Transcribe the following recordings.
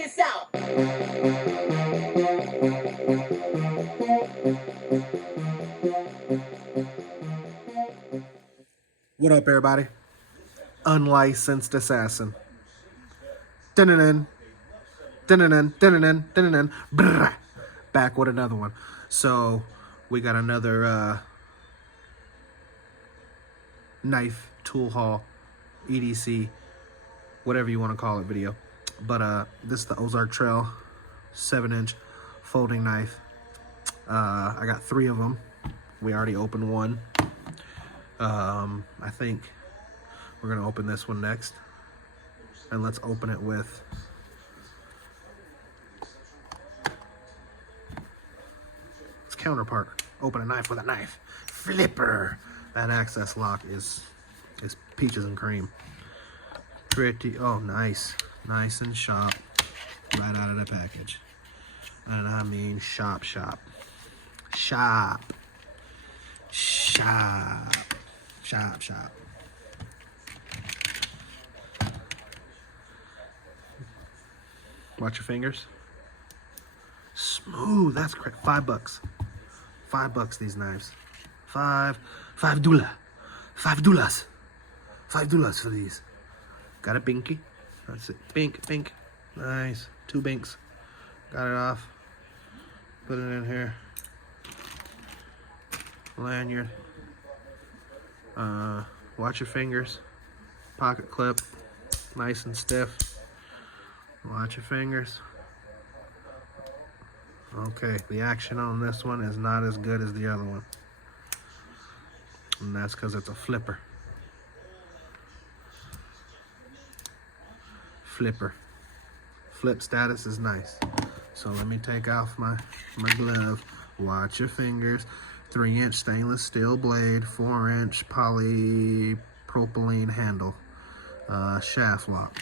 this out. What up, everybody? Unlicensed assassin. Dun-dun-dun. Dun-dun-dun. Dun-dun-dun. Dun-dun-dun. Brrr. Back with another one. So we got another knife tool haul, EDC, whatever you want to call it, video. But this is the Ozark Trail 7-inch folding knife. I got 3 of them. We already opened one. I think we're gonna open this one next, and let's open it with its counterpart. Open a knife with a knife. Flipper. That access lock is peaches and cream. Pretty. Oh, nice and sharp, right out of the package. And I mean sharp. Watch your fingers. Smooth. That's correct. $5. $5 these knives. $5 $5 for these. Got a binky. That's it. Bink. Nice. 2 binks. Got it off. Put it in here. Lanyard. Watch your fingers. Pocket clip. Nice and stiff. Watch your fingers. Okay, the action on this one is not as good as the other one. And that's because it's a flipper. Flip status is nice. So let me take off my glove. Watch your fingers. 3-inch stainless steel blade, 4-inch polypropylene handle, shaft lock.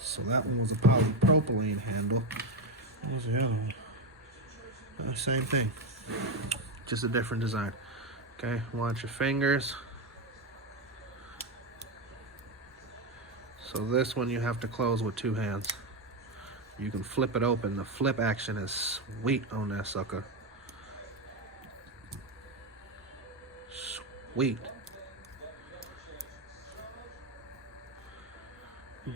So that one was a polypropylene handle. What was the other one? Same thing, just a different design. Okay, watch your fingers. So this one you have to close with 2 hands. You can flip it open. The flip action is sweet on that sucker. Sweet.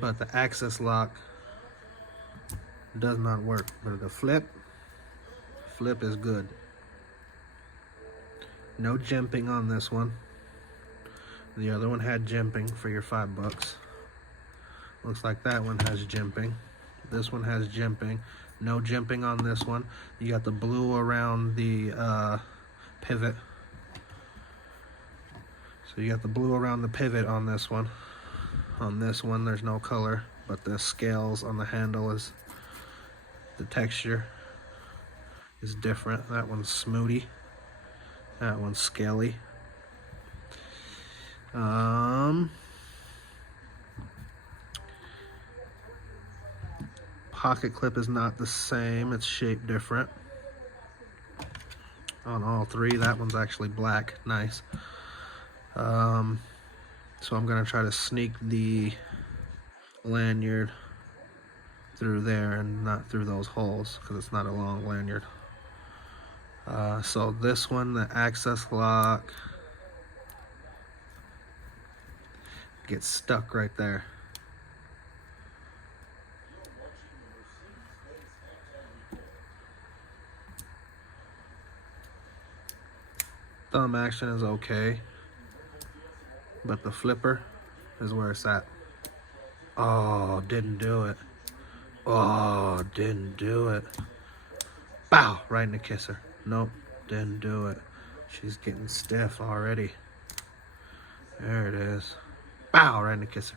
But the access lock does not work. But the flip is good. No jimping on this one. The other one had jimping for your $5. Looks like that one has jimping. This one has jimping. No jimping on this one. You got the blue around the pivot. So you got the blue around the pivot on this one. On this one, there's no color, but the scales on the handle is, the texture is different. That one's smoothie. That one's scaly. Pocket clip is not the same. It's shaped different. On all 3, that one's actually black. Nice. So I'm gonna try to sneak the lanyard through there and not through those holes because it's not a long lanyard. So this one, the access lock gets stuck right there. Thumb action is okay, but the flipper is where it's at. Oh, didn't do it. Oh, didn't do it. Bow, right in the kisser. Nope, didn't do it. She's getting stiff already. There it is. Bow, right in the kisser.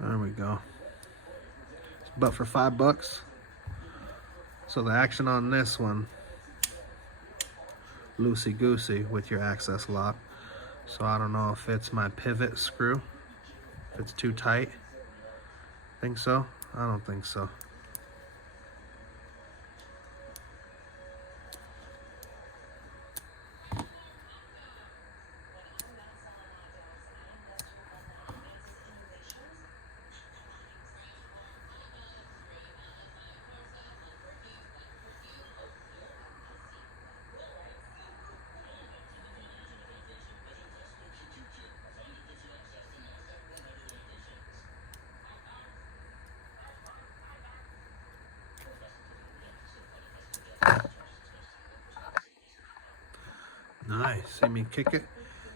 There we go. But for $5. So the action on this one, loosey-goosey with your access lock. So I don't know if it's my pivot screw, if it's too tight. Think so? I don't think so. See me kick it?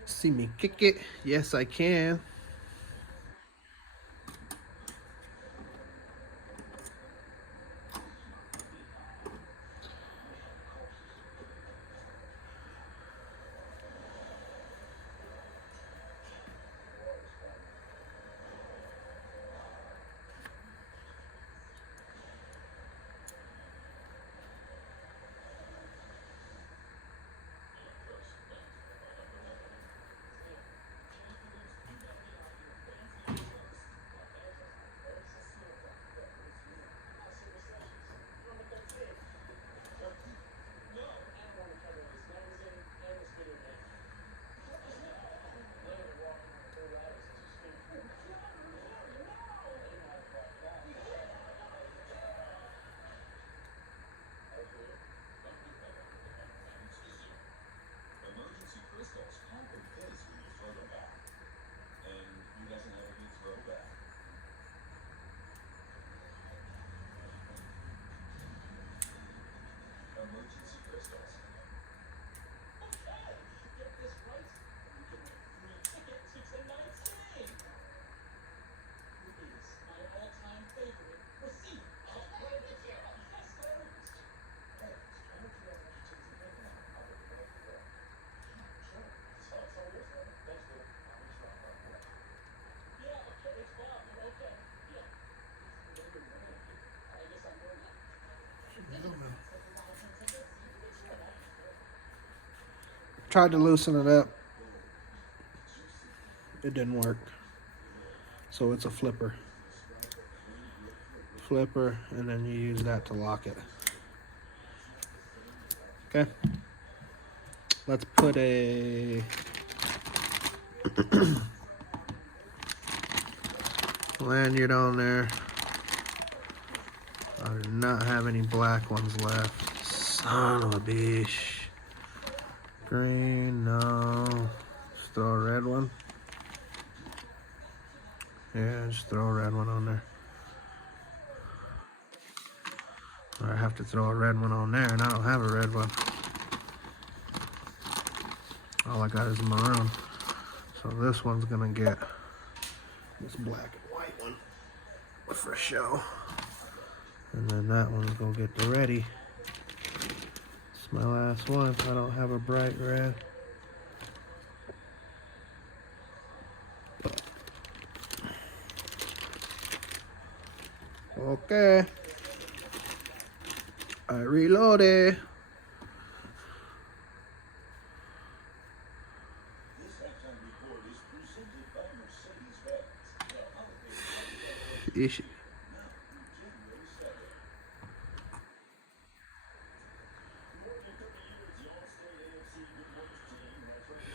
See me kick it? Yes, I can. Tried to loosen it up. It didn't work. So it's a flipper. Flipper, and then you use that to lock it. Okay. Let's put a lanyard on there. I do not have any black ones left. Son of a bitch. Green, no. Just throw a red one. Yeah, just throw a red one on there. Or I have to throw a red one on there, and I don't have a red one. All I got is maroon. So this one's gonna get this black and white one for show. And then that one's gonna get the ready. It's my last one. I don't have a bright red. Okay. I reloaded. Fish it.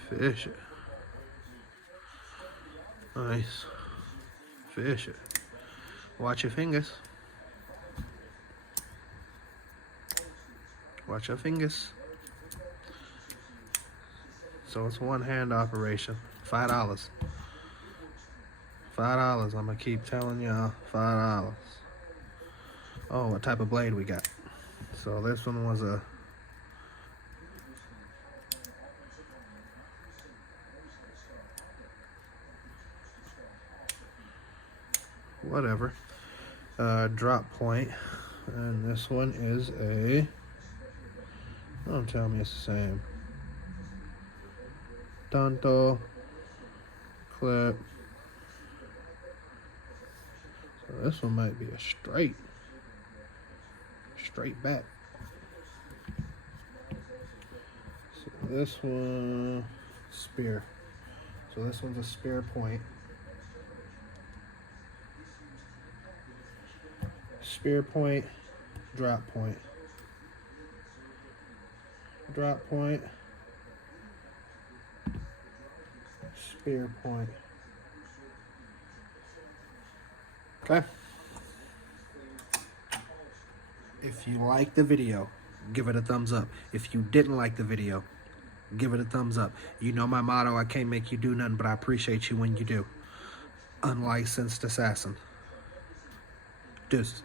Fish it. Nice. Fish it. Watch your fingers. Watch your fingers. So it's one hand operation. $5. $5. I'm gonna keep telling y'all. $5. Oh, what type of blade we got? So this one was a whatever drop point, and this one is a, don't tell me it's the same. Tanto clip. So this one might be a straight back. So this one, spear. So this one's a spear point. Spear point, drop point. Drop point, spear point. Okay. If you like the video, give it a thumbs up. If you didn't like the video, give it a thumbs up. You know my motto, I can't make you do nothing, but I appreciate you when you do. Unlicensed assassin. Deuces.